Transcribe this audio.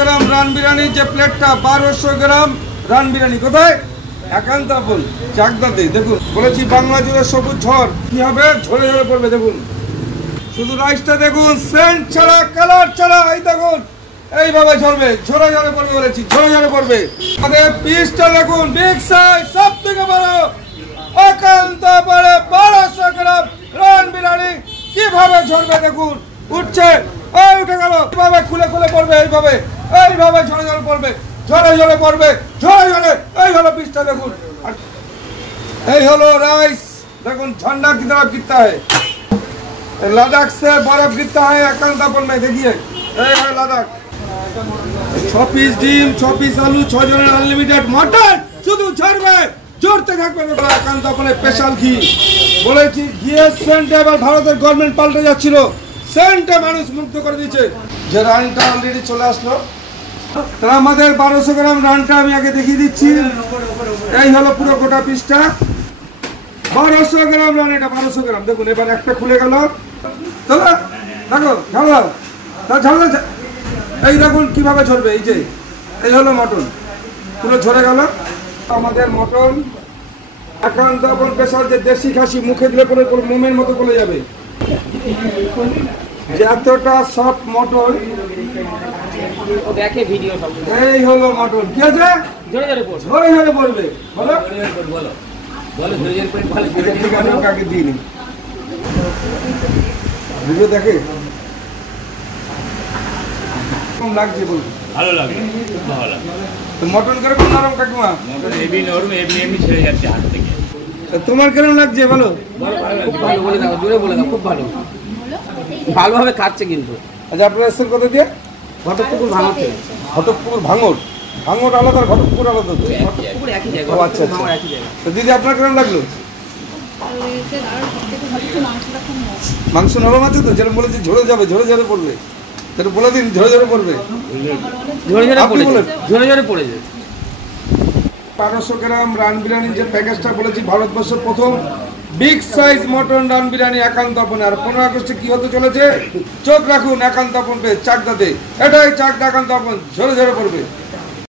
গ্রাম run biryani যে প্লেটটা 1200 গ্রাম run biryani কোথায় একান্ত আপন চাকদাতে দেখুন বলেছি বাংলা জুড়ে সবুজ ঝড় কি হবে ঝরে ঝরে পড়বে দেখুন শুধু রাইসটা দেখুন সেন্ট ছাড়া কালার ছাড়া এই দেখুন এইভাবে ঝরবে ঝরে ঝরে পড়বে বলেছি ঝরে ঝরে পড়বে আমাদের পিসটা দেখুন বিগ সাইজ সব থেকে বড় একান্ত পড়ে 1200 গ্রাম রান বিরিয়ানি কিভাবে ঝরবে দেখুন উঠছে এই উঠে গেল কিভাবে খুলে খুলে পড়বে এইভাবে ঝরে ঝরে পড়বে ঝরে ঝরে পড়বে ঝরে ঝরে এই হলো পিসটা দেখুন এই হলো রাইস দেখুন ঝন্ডা की तरफ गिरता है लद्दाख से बर्फ गिरता है एकांतापन में देखिए এই হয় লাদাখ 6 পিস ডিম 6 পিস আলু 6 জনের আনলিমিটেড মটন শুধু ঝরবে জোরতে থাকবে একান্তাপনে স্পেশাল ঘি বলেছি ঘিয়ের সেন্ট এবার ভারতের গভর্নমেন্ট পাল্টে যাচ্ছিল সেন্টে মানুষ মুগ্ধ করে দিয়েছে যে রানটা অলরেডি চলে আসলো তারা আমাদের 1200 গ্রাম রানটা আমি আগে দেখিয়ে দিচ্ছি এই হলো পুরো গোটা পিসটা 1200 গ্রাম রান এটা 1200 গ্রাম দেখুন এবার একটা খুলে গেল চলো দেখো ঝালো ঝালো এই দেখুন কিভাবে ঝরবে এই যে এই হলো মটন পুরো ঝরে গেল আমাদের মটন একান্ত আপন স্পেশাল যে দেশি খাসি মুখে দিলে পরে মোমের মতো গলে যাবে যে এতটা সফট মটন দেখে ভিডিও সব এই হলো মটন কি আছে জোরে জোরে পড়ছে ঝরে ঝরে পড়বে বলো বলো বলো জোরে জোরে পড়ে ভালো এটা ঠিক আছে কাকে দিইনি ভিডিও দেখে কেমন লাগছে বল ভালো লাগে খুব ভালো লাগে তো মটন করে কোন নরম কাকিমা মটন এবি নরম এবি ছেড়ে যাচ্ছে হাত থেকে তোমার কেমন লাগছে বলো খুব ভালো বলে দাও জোরে বলে দাও খুব ভালো ভালোভাবে খাচ্ছে কিন্তু আচ্ছা আপনারা এসেছেন কোথা দিয়ে ঘটকপুকুর ভাঙতে ঘটকপুকুর ভাঙড় ভাঙড় আলাদা আর ঘটকপুকুর আলাদা তো ঘটকপুকুর একই জায়গা ও আচ্ছা আচ্ছা একই জায়গা তো দিদি আপনার কেমন লাগলো মাংস নরম আছে তো যেরকম বলেছি ঝরে যাবে ঝরে ঝরে পড়বে সেটা বলে দিন ঝরে ঝরে পড়বে ঝরে ঝরে আপনি পড়ে বলেন। ঝরে ঝরে পড়ে যায় 1200 গ্রাম রান বিরিয়ানি যে প্যাকেজটা বলেছি ভারতবর্ষের প্রথম বিগ সাইজ মটন রান বিরিয়ানি একান্তপনে আর 15 আগস্টে কি হতে চলেছে চোখ রাখুন একান্তপন পে চাকদাতে এটাই চাকদা একান্তপন ঝরে ঝরে পড়বে